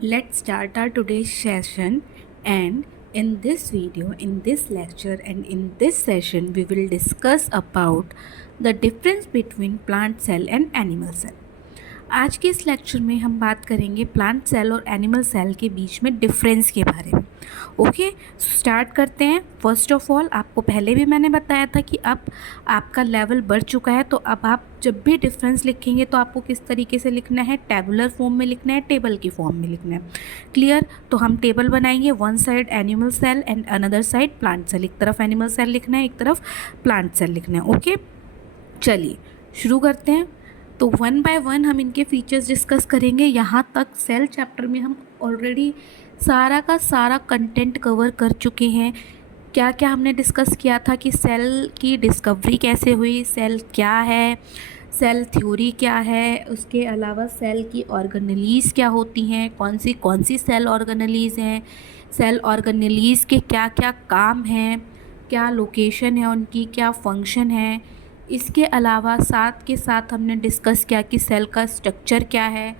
Let's start our today's session, and in this video, in this lecture and in this session we will discuss about the difference between plant cell and animal cell. आज के इस lecture में हम बात करेंगे plant cell और animal cell के बीच में डिफरेंस के बारे में। ओके, स्टार्ट करते हैं। फर्स्ट ऑफ ऑल, आपको पहले भी मैंने बताया था कि अब आपका लेवल बढ़ चुका है, तो अब आप जब भी डिफरेंस लिखेंगे तो आपको किस तरीके से लिखना है, टेबुलर फॉर्म में लिखना है, टेबल की फॉर्म में लिखना है। क्लियर? तो हम टेबल बनाएंगे, one side animal cell and another side plant cell. एक तरफ एनिमल सेल लिखना है, एक तरफ प्लांट सेल लिखना है। ओके, चलिए शुरू करते हैं। तो वन बाय वन हम इनके फीचर्स डिस्कस करेंगे। यहाँ तक सेल चैप्टर में हम ऑलरेडी सारा का सारा कंटेंट कवर कर चुके हैं। क्या क्या हमने डिस्कस किया था कि सेल की डिस्कवरी कैसे हुई, सेल क्या है, सेल थ्योरी क्या है, उसके अलावा सेल की ऑर्गेनेलीज़ क्या होती हैं, कौन सी सेल ऑर्गेनेलीज़ हैं, सेल ऑर्गेनेलीज़ के क्या क्या काम हैं, क्या लोकेशन है उनकी, क्या फंक्शन है। इसके अलावा साथ के साथ हमने डिस्कस किया कि सेल का स्ट्रक्चर क्या है।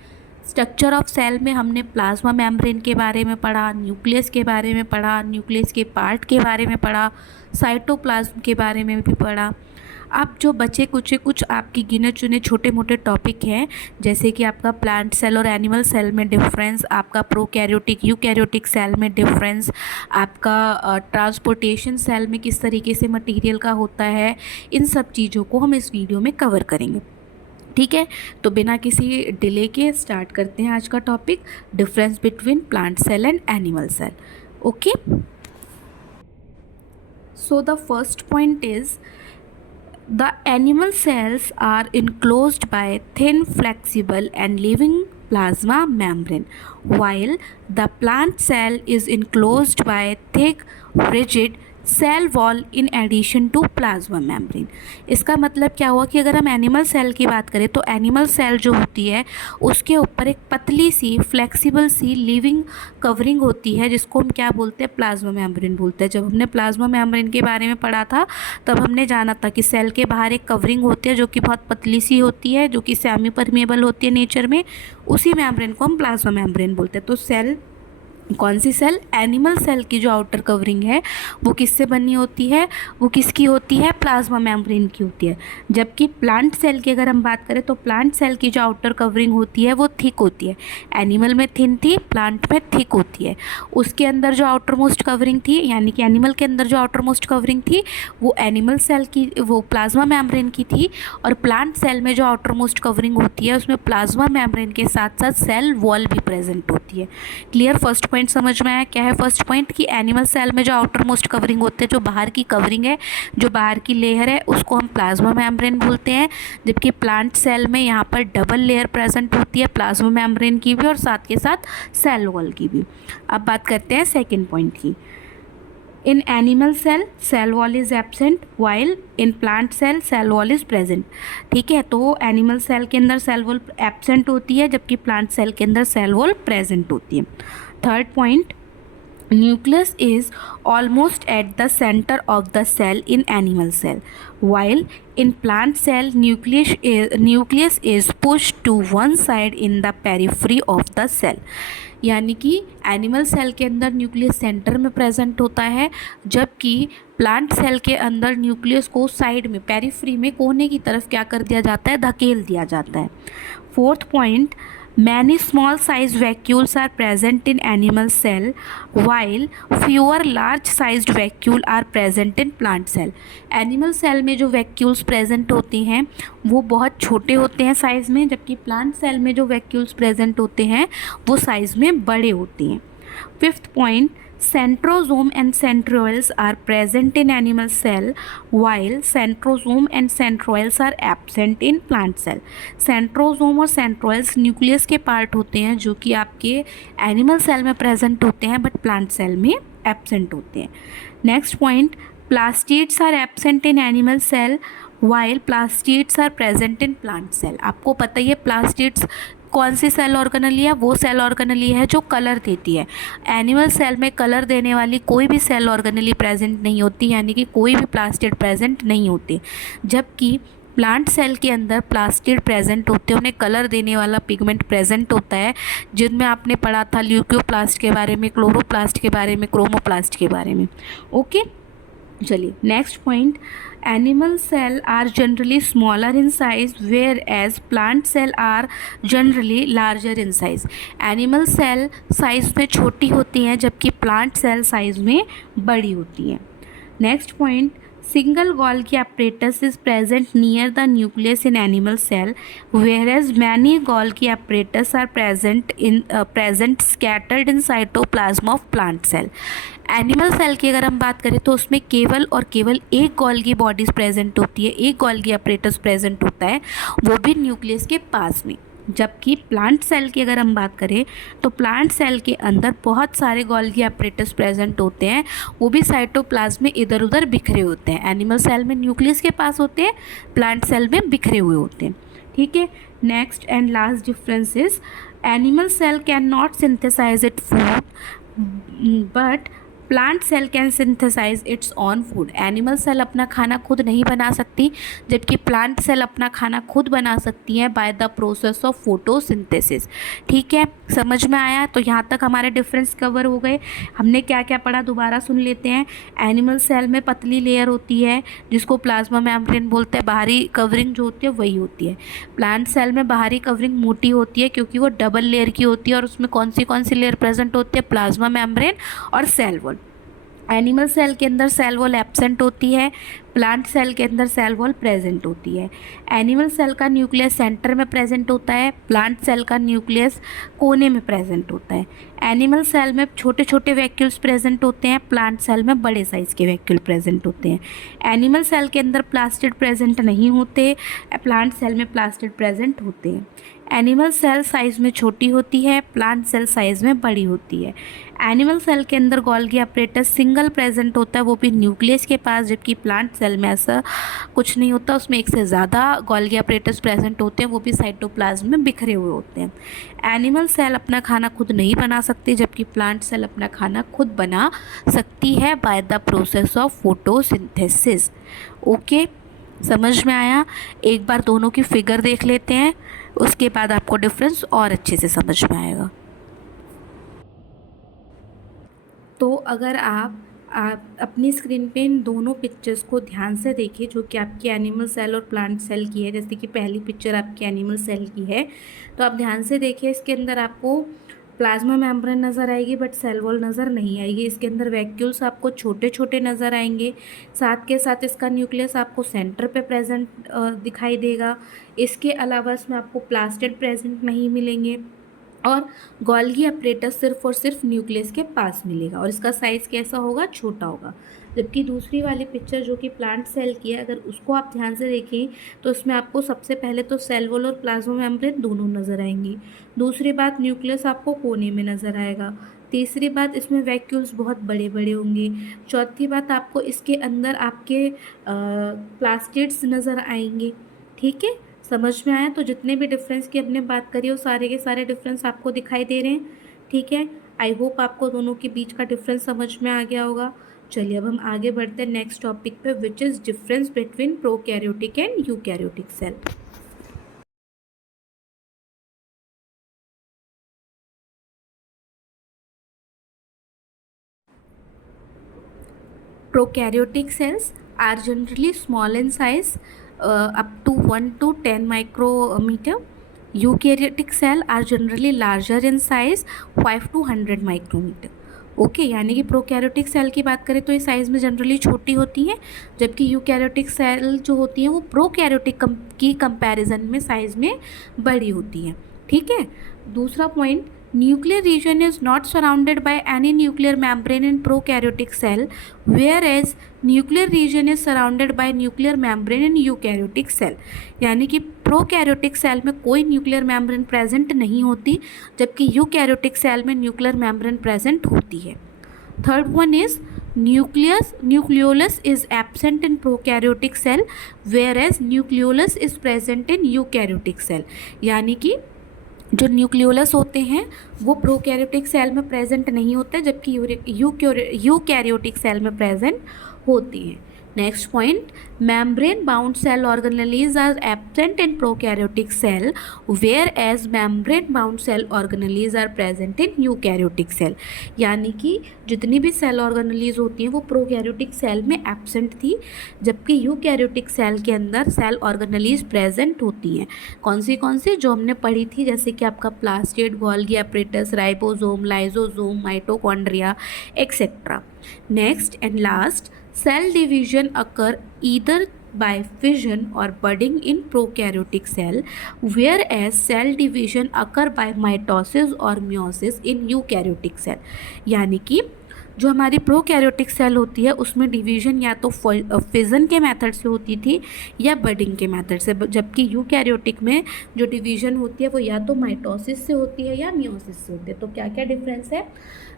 स्ट्रक्चर ऑफ सेल में हमने प्लाज्मा मेम्ब्रेन के बारे में पढ़ा, न्यूक्लियस के बारे में पढ़ा, न्यूक्लियस के पार्ट के बारे में पढ़ा, साइटोप्लाज्म के बारे में भी पढ़ा। अब जो बचे कुछ आपकी गिने चुने छोटे मोटे टॉपिक हैं, जैसे कि आपका प्लांट सेल और एनिमल सेल में डिफरेंस, आपका प्रोकैरियोटिक यूकैरियोटिक सेल में डिफरेंस, आपका ट्रांसपोर्टेशन सेल में किस तरीके से मटेरियल का होता है, इन सब चीज़ों को हम इस वीडियो में कवर करेंगे। ठीक है, तो बिना किसी डिले के स्टार्ट करते हैं आज का topic, difference between plant cell and animal cell. Okay, so the first point is the animal cells are enclosed by thin, flexible and living plasma membrane, while the plant cell is enclosed by thick, rigid cell wall in addition to plasma membrane. इसका मतलब क्या हुआ कि अगर हम animal cell की बात करें तो एनिमल सेल जो होती है उसके ऊपर एक पतली सी फ्लेक्सिबल सी लिविंग कवरिंग होती है, जिसको हम क्या बोलते हैं, प्लाज्मा मेम्ब्रेन बोलते हैं। जब हमने प्लाज्मा मेम्ब्रेन के बारे में पढ़ा था तब हमने जाना था कि सेल के बाहर एक कवरिंग होती है जो कि बहुत पतली सी होती है, जो कि सेमी परमेबल होती है नेचर में। उसी मेम्ब्रेन को हम प्लाज्मा मेम्ब्रेन बोलते हैं। तो सेल, कौन सी सेल, एनिमल सेल की जो आउटर कवरिंग है वो किससे बनी होती है, वो किसकी होती है, प्लाज्मा मेम्ब्रेन की होती है। जबकि प्लांट सेल की अगर हम बात करें तो प्लांट सेल की जो आउटर कवरिंग होती है वो थिक होती है। एनिमल में थिन थी, प्लांट में थिक होती है। उसके अंदर जो आउटर मोस्ट कवरिंग थी, यानी कि एनिमल के अंदर जो आउटर मोस्ट कवरिंग थी वो एनिमल सेल की, वो प्लाज्मा मेम्ब्रेन की थी। और प्लांट सेल में जो आउटर मोस्ट कवरिंग होती है उसमें प्लाज्मा मेम्ब्रेन के साथ साथ सेल वॉल भी प्रेजेंट होती है। क्लियर? फर्स्ट पॉइंट समझ में आया? क्या है फर्स्ट पॉइंट? कि एनिमल सेल में जो आउटर मोस्ट कवरिंग होते हैं, जो बाहर की कवरिंग है, जो बाहर की लेयर है, उसको हम प्लाज्मा मेम्ब्रेन बोलते हैं। जबकि प्लांट सेल में यहाँ पर डबल लेयर प्रेजेंट होती है, प्लाज्मा मेम्ब्रेन की भी और साथ के साथ सेल वॉल की भी। अब बात करते हैं सेकेंड पॉइंट की। In animal cell cell wall is absent, while in plant cell cell wall is present. ठीक है, तो एनिमल सेल के अंदर सेल वॉल एब्सेंट होती है, जबकि प्लांट सेल के अंदर सेल वॉल प्रेजेंट होती है। Third point, nucleus is almost at the center of the cell in animal cell, while in plant cell nucleus is pushed to one side in the periphery of the cell। यानी कि animal cell के अंदर nucleus centre में present होता है, जबकि plant cell के अंदर न्यूक्लियस को साइड में, पेरिफ्री में, कोने की तरफ क्या कर दिया जाता है, धकेल दिया जाता है। Fourth point, many small size vacuoles are present in animal cell, while fewer large sized vacuole are present in plant cell। Animal cell में जो वैक्यूल्स प्रेजेंट होते हैं वो बहुत छोटे होते हैं साइज़ में, जबकि प्लांट सेल में जो वैक्यूल्स प्रेजेंट होते हैं वो साइज़ में बड़े होते हैं। Fifth point, centrosome and centrioles are present in animal cell, while centrosome and centrioles are absent in plant cell। centrosome और centrioles न्यूक्लियस के पार्ट होते हैं जो कि आपके एनिमल सेल में प्रेजेंट होते हैं बट प्लांट सेल में एब्सेंट होते हैं। Next point, plastids are absent in animal cell, while plastids are present in plant cell. आपको पता ही है प्लास्टिड्स कौन सी सेल ऑर्गेनेली है, वो सेल ऑर्गेनेली है जो कलर देती है। एनिमल सेल में कलर देने वाली कोई भी सेल ऑर्गेनेली प्रेजेंट नहीं होती, यानी कि कोई भी प्लास्टिड प्रेजेंट नहीं होती। जबकि प्लांट सेल के अंदर प्लास्टिड प्रेजेंट होते हैं, उन्हें कलर देने वाला पिगमेंट प्रेजेंट होता है, जिनमें आपने पढ़ा था ल्यूकोप्लास्ट के बारे में, क्लोरोप्लास्ट के बारे में, क्रोमोप्लास्ट के बारे में। ओके, चलिए next point, animal cell are generally smaller in size whereas plant cell are generally larger in size. Animal cell size में छोटी होती हैं जबकि प्लांट सेल साइज में बड़ी होती हैं। Next point, single Golgi apparatus is present near the nucleus in animal cell, whereas many Golgi apparatus are present scattered in cytoplasm of plant cell. Animal cell की अगर हम बात करें तो उसमें केवल और केवल एक गोल्गी बॉडीज प्रेजेंट होती है, एक गोल्गी apparatus प्रेजेंट होता है, वो भी न्यूक्लियस के पास में। जबकि प्लांट सेल की अगर हम बात करें तो प्लांट सेल के अंदर बहुत सारे गोल्गी apparatus प्रेजेंट होते हैं, वो भी साइटोप्लाज्म में इधर उधर बिखरे होते हैं। एनिमल सेल में न्यूक्लियस के पास होते हैं, प्लांट सेल में बिखरे हुए होते हैं। ठीक है, next and last difference is animal cell cannot synthesise it food but plant cell can synthesise its own food. Animal cell अपना खाना खुद नहीं बना सकती, जबकि प्लांट सेल अपना खाना खुद बना सकती हैं by the process of photosynthesis. ठीक है, समझ में आया? तो यहाँ तक हमारे डिफरेंस कवर हो गए। हमने क्या क्या पढ़ा दोबारा सुन लेते हैं। एनिमल सेल में पतली लेयर होती है जिसको प्लाज्मा मेम्ब्रेन बोलते हैं, बाहरी कवरिंग जो होती है वही होती है। प्लांट सेल में बाहरी कवरिंग मोटी होती है क्योंकि वो डबल लेयर की होती है, और उसमें कौन सी लेयर प्रेजेंट होती है? प्लाज्मा मेम्ब्रेन और सेल वॉल। एनिमल सेल के अंदर सेल वॉल एब्सेंट होती है, प्लांट सेल के अंदर सेल वॉल प्रेजेंट होती है। एनिमल सेल का न्यूक्लियस सेंटर में प्रेजेंट होता है, प्लांट सेल का न्यूक्लियस कोने में प्रेजेंट होता है। एनिमल सेल में छोटे छोटे वैक्यूल्स प्रेजेंट होते हैं, प्लांट सेल में बड़े साइज़ के वैक्यूल प्रेजेंट होते हैं। एनिमल सेल के अंदर प्लास्टिड प्रेजेंट नहीं होते, प्लांट सेल में प्लास्टिड प्रेजेंट होते हैं। एनिमल सेल साइज़ में छोटी होती है, प्लांट सेल साइज़ में बड़ी होती है। एनिमल सेल के अंदर गोल्गी apparatus सिंगल प्रेजेंट होता है, वो भी न्यूक्लियस के पास, जबकि प्लांट सेल में ऐसा कुछ नहीं होता, उसमें एक से ज़्यादा गोल्गी apparatus प्रेजेंट होते हैं, वो भी साइटोप्लाज्म में बिखरे हुए होते हैं। एनिमल सेल अपना खाना खुद नहीं बना सकती, जबकि प्लांट सेल अपना खाना खुद बना सकती है by the process of photosynthesis. Okay, समझ में आया? एक बार दोनों की फिगर देख लेते हैं, उसके बाद आपको डिफरेंस और अच्छे से समझ में आएगा। तो अगर आप अपनी स्क्रीन पे इन दोनों पिक्चर्स को ध्यान से देखिए जो कि आपकी एनिमल सेल और प्लांट सेल की है। जैसे कि पहली पिक्चर आपकी एनिमल सेल की है, तो आप ध्यान से देखिए, इसके अंदर आपको प्लाज्मा मेम्ब्रेन नज़र आएगी बट सेल वॉल नज़र नहीं आएगी। इसके अंदर वैक्यूल्स आपको छोटे छोटे नज़र आएंगे, साथ के साथ इसका न्यूक्लियस आपको सेंटर पे प्रेजेंट दिखाई देगा। इसके अलावा इसमें आपको प्लास्टिड प्रेजेंट नहीं मिलेंगे, और गोल्गी apparatus सिर्फ और सिर्फ न्यूक्लियस के पास मिलेगा, और इसका साइज़ कैसा होगा? छोटा होगा। जबकि दूसरी वाली पिक्चर जो कि प्लांट सेल की है, अगर उसको आप ध्यान से देखें तो इसमें आपको सबसे पहले तो सेल वॉल और प्लाज्मा मेम्ब्रेन दोनों नज़र आएंगी। दूसरी बात, न्यूक्लियस आपको कोने में नज़र आएगा। तीसरी बात, इसमें वैक्यूल्स बहुत बड़े बड़े होंगे। चौथी बात, आपको इसके अंदर आपके प्लास्टिड्स नज़र आएंगे। ठीक है, समझ में आया? तो जितने भी डिफरेंस की हमने बात करी वो सारे के सारे डिफरेंस आपको दिखाई दे रहे हैं। ठीक है, आई होप आपको दोनों के बीच का डिफरेंस समझ में आ गया होगा। चलिए अब हम आगे बढ़ते हैं नेक्स्ट टॉपिक पे, which is difference between prokaryotic and eukaryotic cell. Prokaryotic cells are generally small in size, up to 1 to 10 micrometer. Eukaryotic cell are generally larger in size, 5 to 100 micrometer. Okay, यानी कि prokaryotic cell की बात करें तो ये size में generally छोटी होती हैं, जबकि यूकैरियोटिक सेल जो होती हैं वो प्रोकैरियोटिक की कंपैरिजन में साइज़ में बड़ी होती हैं। ठीक है, दूसरा point, nuclear region is not surrounded by any nuclear membrane in prokaryotic cell, whereas nuclear region is surrounded by nuclear membrane in eukaryotic cell। यानी कि प्रोकैरियोटिक सेल में कोई न्यूक्लियर मेम्ब्रेन प्रेजेंट नहीं होती, जबकि यूकैरियोटिक सेल में nuclear membrane present होती है। Third one is nucleolus is absent in prokaryotic cell, whereas nucleolus is present in eukaryotic cell। यानी कि जो न्यूक्लियोलस होते हैं वो प्रोकैरियोटिक सेल में प्रेजेंट नहीं होते, जबकि यूकैरियोटिक सेल में प्रेजेंट होती हैं। Next point, membrane bound cell organelles are absent in prokaryotic cell, whereas membrane bound cell organelles are present in eukaryotic cell. यानी कि जितनी भी सेल ऑर्गेनेलीज होती हैं वो प्रोकैरियोटिक सेल में एब्सेंट थी, जबकि यूकैरियोटिक सेल के अंदर सेल ऑर्गेनेलीज प्रेजेंट होती हैं. कौन सी जो हमने पढ़ी थी, जैसे कि आपका plastid, Golgi apparatus, ribosome, lysosome, mitochondria etcetera. Next and last, cell division occur either by fission or budding in prokaryotic cell, whereas cell division occur by mitosis or meiosis in eukaryotic cell. यानी कि जो हमारी prokaryotic cell होती है उसमें division या तो fission के मेथड से होती थी या बडिंग के मेथड से, जबकि यूकैरियोटिक में जो डिवीजन होती है वो या तो माइटोसिस से होती है या मियोसिस से होती है. तो क्या क्या डिफरेंस है?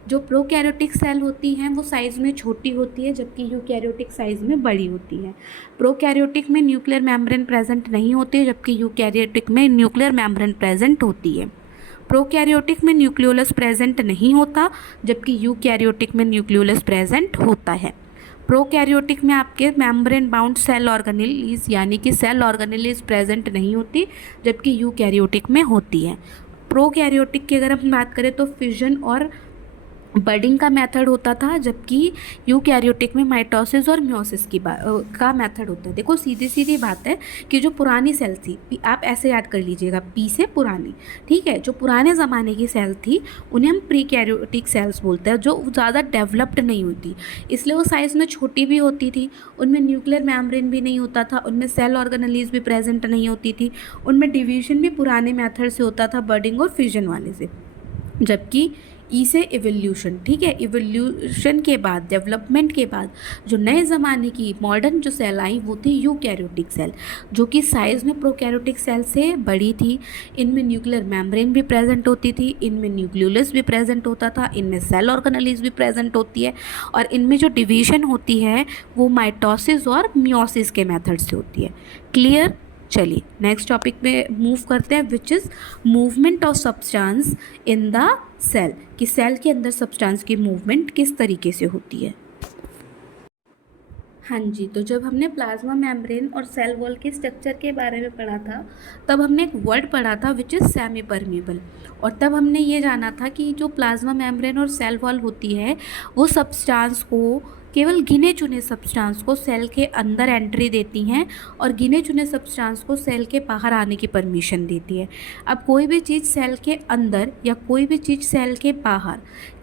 जो प्रोकैरियोटिक सेल होती हैं वो साइज़ में छोटी होती है, जबकि यूकैरियोटिक साइज़ में बड़ी होती है. प्रोकैरियोटिक में न्यूक्लियर मेम्ब्रेन प्रेजेंट नहीं होती है, जबकि यूकैरियोटिक में न्यूक्लियर मेम्ब्रेन प्रेजेंट होती है. प्रोकैरियोटिक में न्यूक्लियोलस प्रेजेंट नहीं होता, जबकि यूकैरियोटिक में न्यूक्लियोलस प्रेजेंट होता है. प्रोकैरियोटिक में आपके मेम्ब्रेन बाउंड सेल ऑर्गेनेलीज यानी कि सेल ऑर्गेनेलीज प्रेजेंट नहीं होती, जबकि यूकैरियोटिक में होती है. प्रोकैरियोटिक की अगर हम बात करें तो फिजन और बडिंग का मेथड होता था, जबकि यूकैरियोटिक में माइटोसिस और मियोसिस का मेथड होता है. देखो सीधी सीधी बात है कि जो पुरानी सेल थी, आप ऐसे याद कर लीजिएगा, पी से पुरानी, ठीक है, जो पुराने ज़माने की सेल थी उन्हें हम प्रीकैरियोटिक सेल्स बोलते हैं, जो ज़्यादा डेवलप्ड नहीं होती, इसलिए वो साइज़ में छोटी भी होती थी, उनमें न्यूक्लियर मेम्ब्रेन भी नहीं होता था, उनमें सेल ऑर्गेनेलीज भी प्रेजेंट नहीं होती थी, उनमें डिवीजन भी पुराने मेथड से होता था, बडिंग और फ्यूजन वाले से. जबकि ई से इवोल्यूशन, ठीक है, इवोल्यूशन के बाद, डेवलपमेंट के बाद जो नए ज़माने की मॉडर्न जो सेल आई वो थी यूकैरियोटिक सेल, जो कि साइज़ में प्रोकैरियोटिक सेल से बड़ी थी. इनमें न्यूक्लियर मेम्ब्रेन भी प्रेजेंट होती थी, इनमें न्यूक्लियोलस भी प्रेजेंट होता था, इनमें सेल ऑर्गेनेलीज भी प्रेजेंट होती है, और इनमें जो डिवीजन होती है वो माइटोसिस और मियोसिस के मेथड से होती है. क्लियर? चलिए नेक्स्ट टॉपिक पे मूव करते हैं, which is movement of substance in the cell, कि सेल के अंदर सब्सटेंस की मूवमेंट किस तरीके से होती है. हाँ जी, तो जब हमने प्लाज्मा मेम्ब्रेन और सेल वॉल के स्ट्रक्चर के बारे में पढ़ा था, तब हमने एक वर्ड पढ़ा था विच इज़ सेमी परमेबल, और तब हमने ये जाना था कि जो प्लाज्मा मेम्ब्रेन और सेल वॉल होती है वो सब्सटेंस को, केवल गिने चुने सब्सटेंस को सेल के अंदर एंट्री देती हैं और गिने चुने सब्सटेंस को सेल के बाहर आने की परमिशन देती है. अब कोई भी चीज़ सेल के अंदर या कोई भी चीज़ सेल के बाहर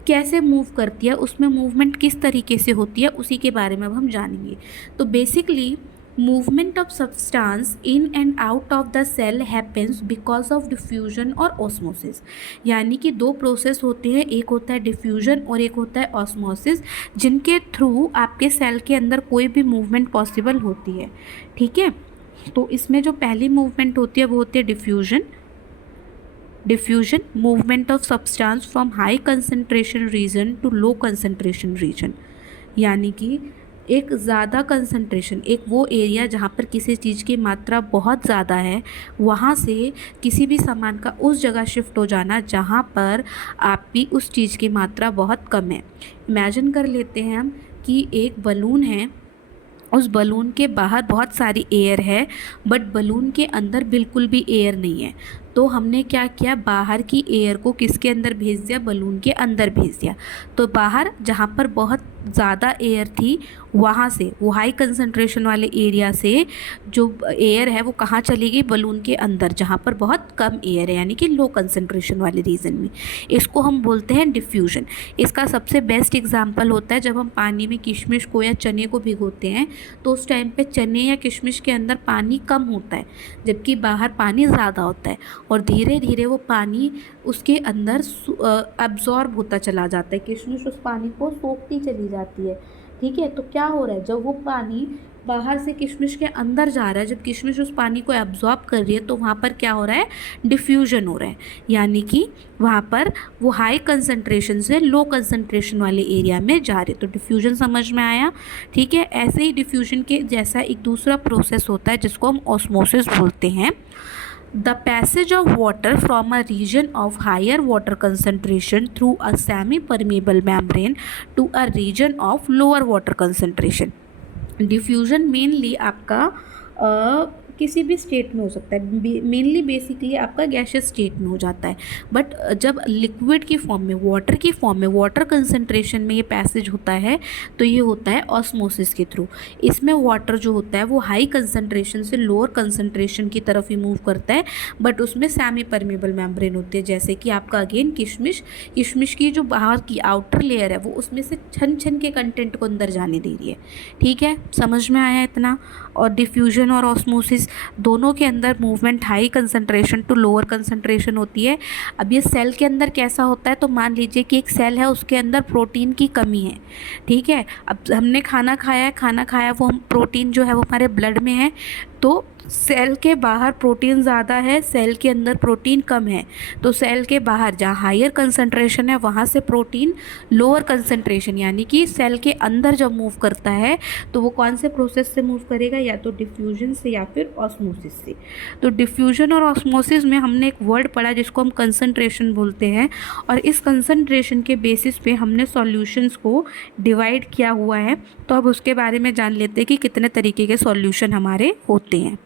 कैसे मूव करती है, उसमें मूवमेंट किस तरीके से होती है, उसी के बारे में अब हम जानेंगे. तो basically movement of substance in and out of the cell happens because of diffusion और ऑस्मोसिस. यानी कि दो प्रोसेस होते हैं, एक होता है डिफ्यूजन और एक होता है ऑस्मोसिस, जिनके थ्रू आपके सेल के अंदर कोई भी मूवमेंट पॉसिबल होती है. ठीक है, तो इसमें जो पहली मूवमेंट होती है वो होती है diffusion, movement of substance from high concentration region to low concentration region. यानी कि एक ज़्यादा कंसंट्रेशन, एक वो एरिया जहाँ पर किसी चीज़ की मात्रा बहुत ज़्यादा है, वहाँ से किसी भी सामान का उस जगह शिफ्ट हो जाना जहाँ पर आपकी उस चीज़ की मात्रा बहुत कम है. इमेजिन कर लेते हैं हम कि एक बलून है, उस बलून के बाहर बहुत सारी एयर है, बट बलून के अंदर बिल्कुल भी एयर नहीं है. तो हमने क्या किया, बाहर की एयर को किसके अंदर भेज दिया, बलून के अंदर भेज दिया. तो बाहर जहाँ पर बहुत ज़्यादा एयर थी, वहाँ से, वो हाई कंसंट्रेशन वाले एरिया से जो एयर है वो कहाँ चली गई, बलून के अंदर जहाँ पर बहुत कम एयर है, यानी कि लो कंसंट्रेशन वाले रीजन में. इसको हम बोलते हैं डिफ्यूजन. इसका सबसे बेस्ट एग्जाम्पल होता है जब हम पानी में किशमिश को या चने को भिगोते हैं, तो उस टाइम पे चने या किशमिश के अंदर पानी कम होता है, जबकि बाहर पानी ज़्यादा होता है, और धीरे धीरे वो पानी उसके अंदर अब्जॉर्ब होता चला जाता है, किशमिश उस पानी को सोखती चली जाती है. ठीक है, तो क्या हो रहा है, जब वो पानी बाहर से किशमिश के अंदर जा रहा है, जब किशमिश उस पानी को एब्जॉर्ब कर रही है, तो वहाँ पर क्या हो रहा है, डिफ्यूजन हो रहा है. यानी कि वहाँ पर वो हाई कंसंट्रेशन से लो कंसंट्रेशन वाले एरिया में जा रहे. तो डिफ्यूजन समझ में आया. ठीक है, ऐसे ही डिफ्यूजन के जैसा एक दूसरा प्रोसेस होता है जिसको हम ऑस्मोसिस बोलते हैं. The passage of water from a region of higher water concentration through a semi-permeable membrane to a region of lower water concentration. Diffusion mainly आपका किसी भी स्टेट में हो सकता है, मेनली बेसिकली आपका गैसियस स्टेट में हो जाता है, बट जब लिक्विड की फॉर्म में, वाटर की फॉर्म में, वाटर कंसंट्रेशन में ये पैसेज होता है तो ये होता है ऑस्मोसिस के थ्रू। इसमें वाटर जो होता है वो हाई कंसंट्रेशन से लोअर कंसंट्रेशन की तरफ ही मूव करता है, बट उसमें सेमी परमेबल मेम्ब्रेन होती है, जैसे कि आपका अगेन किशमिश, किशमिश की जो बाहर की आउटर लेयर है वो उसमें से छन छन के कंटेंट को अंदर जाने दे रही है। ठीक है, समझ में आया इतना। और डिफ्यूजन और ऑस्मोसिस दोनों के अंदर movement high concentration to lower concentration होती है। अब ये सेल के अंदर कैसा होता है, तो मान लीजिए कि एक सेल है, उसके अंदर प्रोटीन की कमी है। ठीक है, अब हमने खाना खाया, वो हम प्रोटीन जो है वो हमारे ब्लड में है, तो सेल के बाहर प्रोटीन ज़्यादा है, सेल के अंदर प्रोटीन कम है, तो सेल के बाहर जहाँ हायर कंसंट्रेशन है वहाँ से प्रोटीन लोअर कंसंट्रेशन, यानी कि सेल के अंदर जब मूव करता है तो वो कौन से प्रोसेस से मूव करेगा, या तो डिफ्यूजन से या फिर ऑस्मोसिस से। तो डिफ्यूजन और ऑस्मोसिस में हमने एक वर्ड पढ़ा जिसको हम कंसंट्रेशन बोलते हैं, और इस कंसंट्रेशन के बेसिस पे हमने सॉल्यूशंस को डिवाइड किया हुआ है। तो अब उसके बारे में जान लेते हैं कि कितने तरीके के सॉल्यूशन हमारे होते हैं।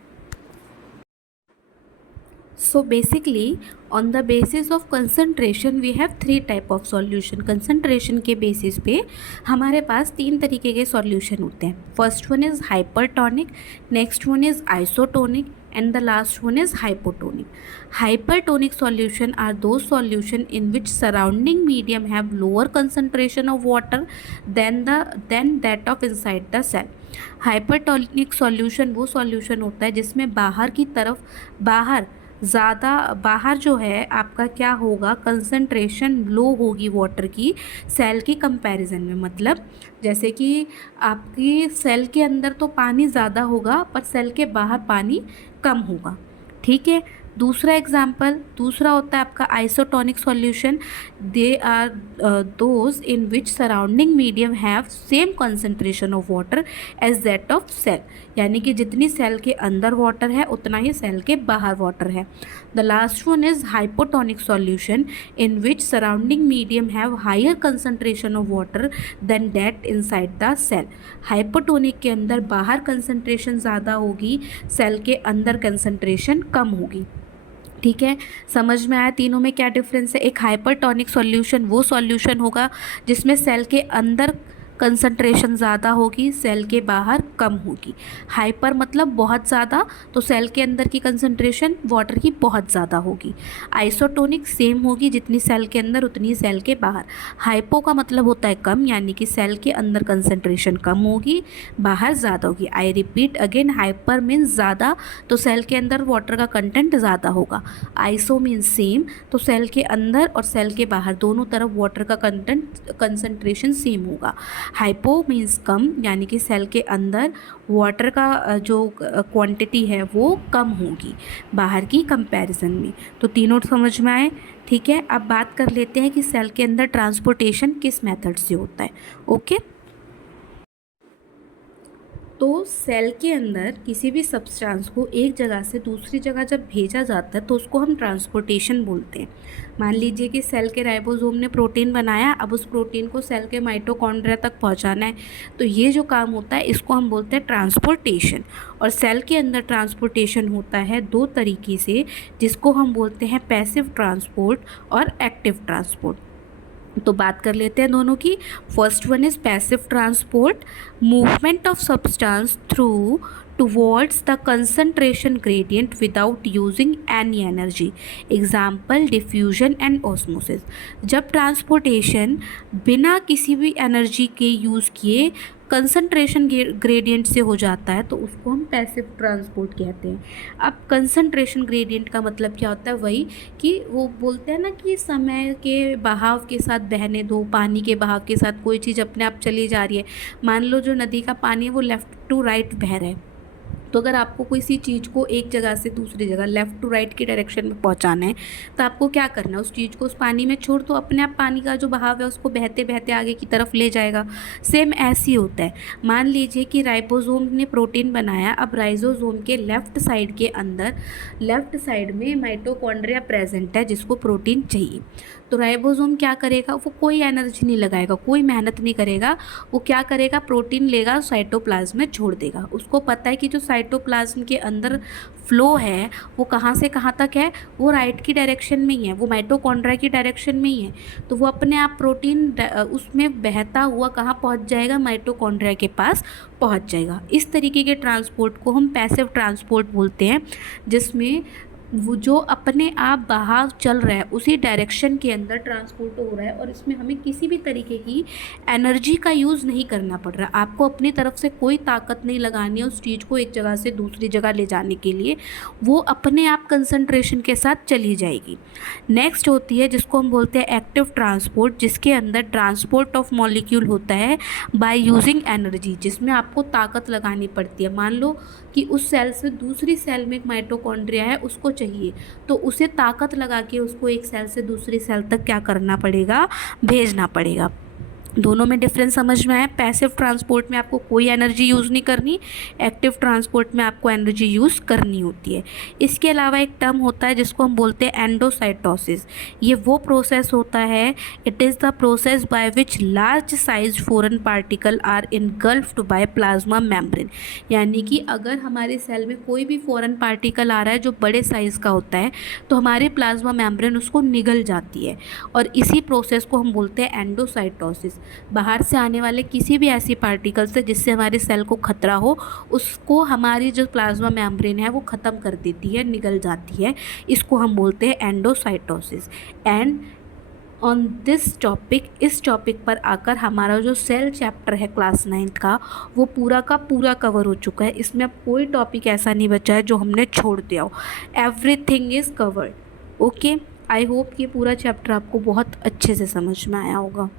So basically on the basis of concentration we have three type of solution। concentration के basis पे हमारे पास तीन तरीके के solution होते हैं। first one is hypertonic, next one is isotonic and the last one is hypotonic। hypertonic solution are those solution in which surrounding medium have lower concentration of water than that of inside the cell। Hypertonic solution वो solution होता है जिसमें बाहर की तरफ, बाहर जो है आपका क्या होगा, कंसंट्रेशन लो होगी वाटर की सेल की कंपैरिजन में। मतलब जैसे कि आपकी सेल के अंदर तो पानी ज़्यादा होगा पर सेल के बाहर पानी कम होगा। ठीक है, दूसरा एग्जाम्पल, दूसरा होता है आपका isotonic solution. They are those in which surrounding medium have same concentration of water as that of cell, यानी कि जितनी सेल के अंदर वाटर है उतना ही सेल के बाहर वाटर है। The last one is hypotonic solution in which surrounding medium have higher concentration of water than that inside the cell. Hypotonic के अंदर बाहर कंसंट्रेशन ज़्यादा होगी, सेल के अंदर कंसंट्रेशन कम होगी। ठीक है, समझ में आया तीनों में क्या डिफरेंस है। एक हाइपरटोनिक सॉल्यूशन वो सॉल्यूशन होगा जिसमें सेल के अंदर कंसंट्रेशन ज़्यादा होगी, सेल के बाहर कम होगी। हाइपर मतलब बहुत ज़्यादा, तो सेल के अंदर की कंसंट्रेशन वाटर की बहुत ज़्यादा होगी। आइसोटोनिक सेम होगी, जितनी सेल के अंदर उतनी सेल के बाहर। हाइपो का मतलब होता है कम, यानी कि सेल के अंदर कंसंट्रेशन कम होगी, बाहर ज़्यादा होगी। I repeat again, hyper means ज़्यादा, तो सेल के अंदर वाटर का कंटेंट ज़्यादा होगा। आइसो मीन्स सेम, तो सेल के अंदर और सेल के बाहर दोनों तरफ वाटर का कंटेंट कंसंट्रेशन सेम होगा। हाइपो मीन्स कम, यानी कि सेल के अंदर वाटर का जो क्वांटिटी है वो कम होगी बाहर की कंपैरिजन में। तो तीनों समझ में आए। ठीक है, अब बात कर लेते हैं कि सेल के अंदर ट्रांसपोर्टेशन किस मेथड से होता है। ओके, तो सेल के अंदर किसी भी सब्सटेंस को एक जगह से दूसरी जगह जब भेजा जाता है तो उसको हम ट्रांसपोर्टेशन बोलते हैं। मान लीजिए कि सेल के राइबोसोम ने प्रोटीन बनाया, अब उस प्रोटीन को सेल के माइटोकॉन्ड्रिया तक पहुंचाना है, तो ये जो काम होता है इसको हम बोलते हैं ट्रांसपोर्टेशन। और सेल के अंदर ट्रांसपोर्टेशन होता है दो तरीके से, जिसको हम बोलते हैं पैसिव ट्रांसपोर्ट और एक्टिव ट्रांसपोर्ट। तो बात कर लेते हैं दोनों की। First one is passive transport, movement of substance through towards the concentration gradient without using any energy. Example diffusion and osmosis. जब ट्रांसपोर्टेशन बिना किसी भी एनर्जी के यूज़ किए कंसंट्रेशन ग्रेडियंट से हो जाता है तो उसको हम पैसिव ट्रांसपोर्ट कहते हैं। अब कंसंट्रेशन ग्रेडियंट का मतलब क्या होता है, वही कि वो बोलते हैं ना कि समय के बहाव के साथ बहने दो, पानी के बहाव के साथ कोई चीज़ अपने आप चली जा रही है। मान लो जो नदी का पानी है वो लेफ़्ट टू राइट बह रहा है, तो अगर आपको किसी चीज़ को एक जगह से दूसरी जगह लेफ़्ट टू राइट की डायरेक्शन में पहुंचाना है तो आपको क्या करना है, उस चीज़ को उस पानी में छोड़ तो अपने आप पानी का जो बहाव है उसको बहते बहते आगे की तरफ ले जाएगा। सेम ऐसे ही होता है। मान लीजिए कि राइबोसोम ने प्रोटीन बनाया, अब राइबोसोम के लेफ़्ट साइड के अंदर लेफ़्ट साइड में माइटोकॉन्ड्रिया प्रेजेंट है जिसको प्रोटीन चाहिए। तो राइबोसोम क्या करेगा, वो कोई एनर्जी नहीं लगाएगा, कोई मेहनत नहीं करेगा। वो क्या करेगा, प्रोटीन लेगा साइटोप्लाज्म में छोड़ देगा। उसको पता है कि जो साइटोप्लाज्म के अंदर फ्लो है वो कहाँ से कहाँ तक है, वो राइट की डायरेक्शन में ही है, वो माइटोकॉन्ड्रिया की डायरेक्शन में ही है। तो वो अपने आप प्रोटीन उसमें बहता हुआ कहाँ पहुँच जाएगा, माइटोकॉन्ड्रिया के पास पहुँच जाएगा। इस तरीके के ट्रांसपोर्ट को हम पैसिव ट्रांसपोर्ट बोलते हैं, जिसमें वो जो अपने आप बहाव चल रहा है उसी डायरेक्शन के अंदर ट्रांसपोर्ट हो रहा है और इसमें हमें किसी भी तरीके की एनर्जी का यूज़ नहीं करना पड़ रहा। आपको अपनी तरफ से कोई ताकत नहीं लगानी है उस चीज़ को एक जगह से दूसरी जगह ले जाने के लिए, वो अपने आप कंसंट्रेशन के साथ चली जाएगी। नेक्स्ट होती है जिसको हम बोलते हैं एक्टिव ट्रांसपोर्ट, जिसके अंदर ट्रांसपोर्ट ऑफ मॉलिक्यूल होता है बाय यूजिंग एनर्जी, जिसमें आपको ताकत लगानी पड़ती है। मान लो कि उस सेल से दूसरी सेल में एक माइटोकॉन्ड्रिया है, उसको चाहिए तो उसे ताकत लगा के उसको एक सेल से दूसरी सेल तक क्या करना पड़ेगा, भेजना पड़ेगा। दोनों में डिफरेंस समझ में आया। पैसिव ट्रांसपोर्ट में आपको कोई एनर्जी यूज़ नहीं करनी, एक्टिव ट्रांसपोर्ट में आपको एनर्जी यूज़ करनी होती है। इसके अलावा एक टर्म होता है जिसको हम बोलते हैं एंडोसाइटोसिस। ये वो प्रोसेस होता है, it is the process by which large size foreign particle are engulfed by plasma membrane. यानी कि अगर हमारे सेल में कोई भी फॉरेन पार्टिकल आ रहा है जो बड़े साइज़ का होता है तो हमारे प्लाज्मा मेम्ब्रेन उसको निगल जाती है, और इसी प्रोसेस को हम बोलते हैं एंडोसाइटोसिस। बाहर से आने वाले किसी भी ऐसी पार्टिकल से जिससे हमारे सेल को खतरा हो, उसको हमारी जो प्लाज्मा मेम्ब्रेन है वो ख़त्म कर देती है, निगल जाती है। इसको हम बोलते हैं endocytosis. And on this topic, इस टॉपिक पर आकर हमारा जो सेल चैप्टर है क्लास 9th का वो पूरा का पूरा कवर हो चुका है। इसमें अब कोई टॉपिक ऐसा नहीं बचा है जो हमने छोड़ दिया हो। Everything is covered. Okay, I hope कि पूरा चैप्टर आपको बहुत अच्छे से समझ में आया होगा।